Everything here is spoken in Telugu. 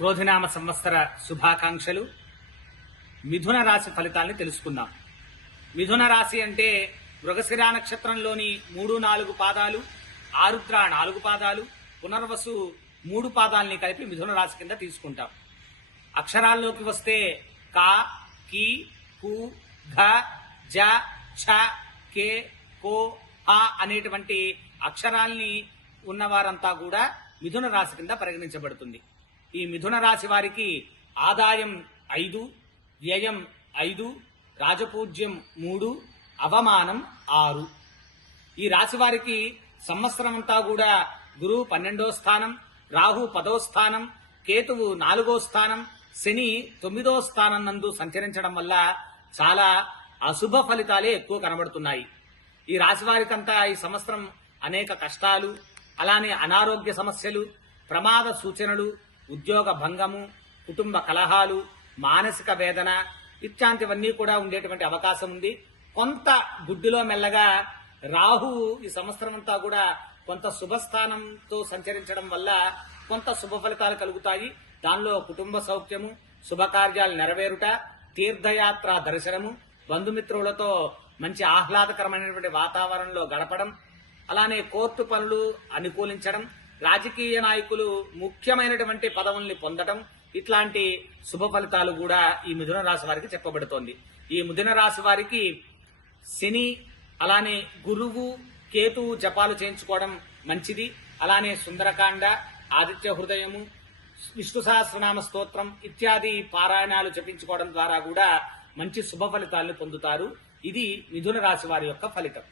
క్రోధినామ సంవత్సర శుభాకాంక్షలు. మిథున రాశి ఫలితాల్ని తెలుసుకుందాం. మిథున రాశి అంటే మృగశిర నక్షత్రంలోని 3-4 పాదాలు, ఆరుద్ర 4 పాదాలు, పునర్వసు 3 పాదాలని కలిపి మిథున రాశి కింద తీసుకుంటాం. అక్షరాల్లోకి వస్తే కా, కి, కు, ఘ, జ, ఛ, కే, కో, హ అనేటువంటి అక్షరాల్ని ఉన్నవారంతా కూడా మిథున రాశి కింద పరిగణించబడుతుంది. ఈ మిథున రాశి వారికి ఆదాయం 5, వ్యయం 5, రాజపూజ్యం 3, అవమానం 6. ఈ రాశి వారికి సంవత్సరం అంతా కూడా గురువు 12వ స్థానం, రాహు 10వ స్థానం, కేతువు 4వ స్థానం, శని 9వ స్థానం నందు సంచరించడం వల్ల చాలా అశుభ ఫలితాలే ఎక్కువ కనబడుతున్నాయి. ఈ రాశి వారికంతా ఈ సంవత్సరం అనేక కష్టాలు, అలానే అనారోగ్య సమస్యలు, ప్రమాద సూచనలు, ఉద్యోగ భంగము, కుటుంబ కలహాలు, మానసిక వేదన ఇట్లాంటివన్నీ కూడా ఉండేటువంటి అవకాశం ఉంది. కొంత గుడ్డిలో మెల్లగా రాహువు ఈ సంవత్సరం అంతా కూడా కొంత శుభస్థానంతో సంచరించడం వల్ల కొంత శుభ ఫలితాలు కలుగుతాయి. దానిలో కుటుంబ సౌఖ్యము, శుభకార్యాలు నెరవేరుట, తీర్థయాత్ర దర్శనము, బంధుమిత్రులతో మంచి ఆహ్లాదకరమైనటువంటి వాతావరణంలో గడపడం, అలానే కోర్టు పనులు అనుకూలించడం, రాజకీయ నాయకులు ముఖ్యమైనటువంటి పదవుల్ని పొందడం, ఇట్లాంటి శుభ ఫలితాలు కూడా ఈ మిథున రాశి వారికి చెప్పబడుతోంది. ఈ మిథున రాశి వారికి శని, అలానే గురువు, కేతువు జపాలు చేయించుకోవడం మంచిది. అలానే సుందరకాండ, ఆదిత్య హృదయము, విష్ణు సహస్రనామ స్తోత్రం ఇత్యాది పారాయణాలు జపించుకోవడం ద్వారా కూడా మంచి శుభ ఫలితాలను పొందుతారు. ఇది మిథున రాశి వారి యొక్క ఫలితం.